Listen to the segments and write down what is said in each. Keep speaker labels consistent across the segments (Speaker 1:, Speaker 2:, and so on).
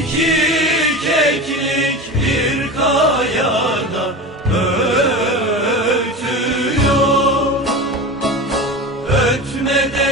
Speaker 1: İki keklik bir kayada ötüyor Ötme de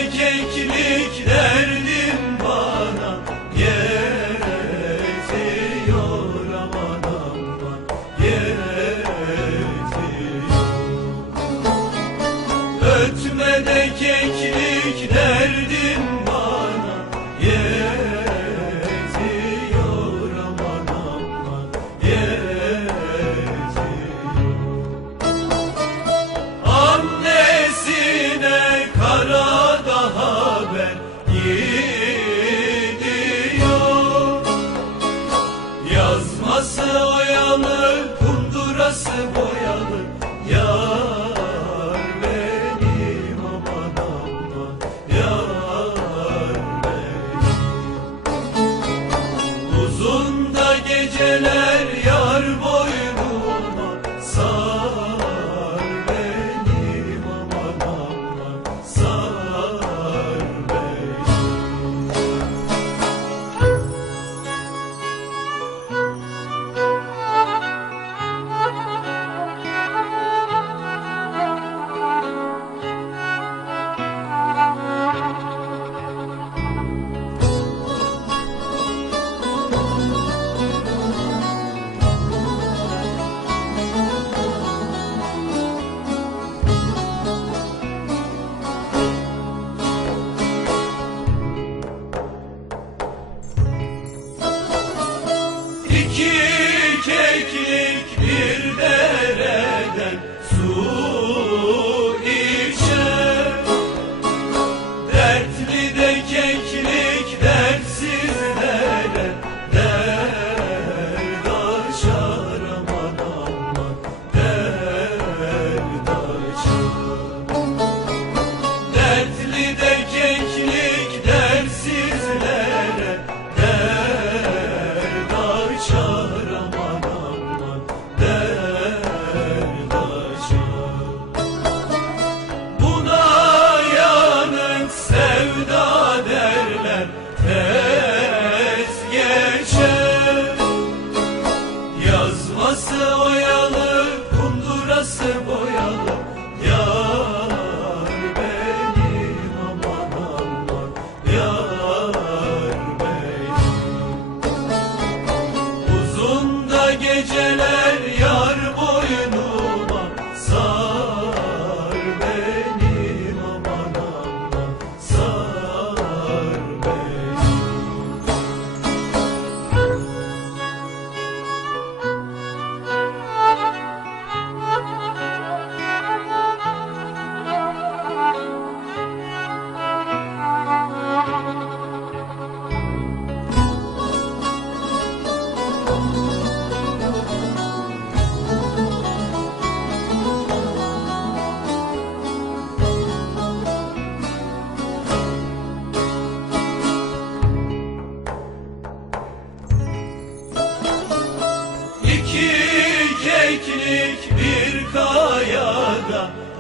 Speaker 1: Yes.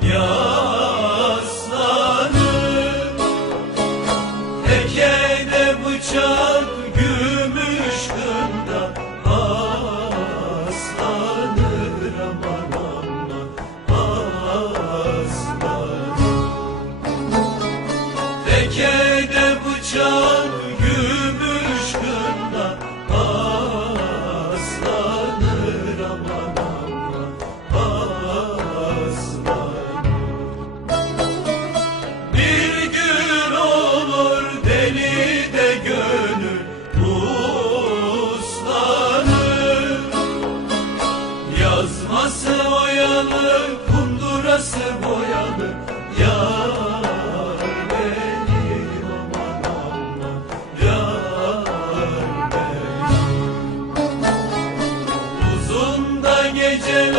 Speaker 1: Kayada nasıl boyadı yar beni aman aman yar beni uzun da geceler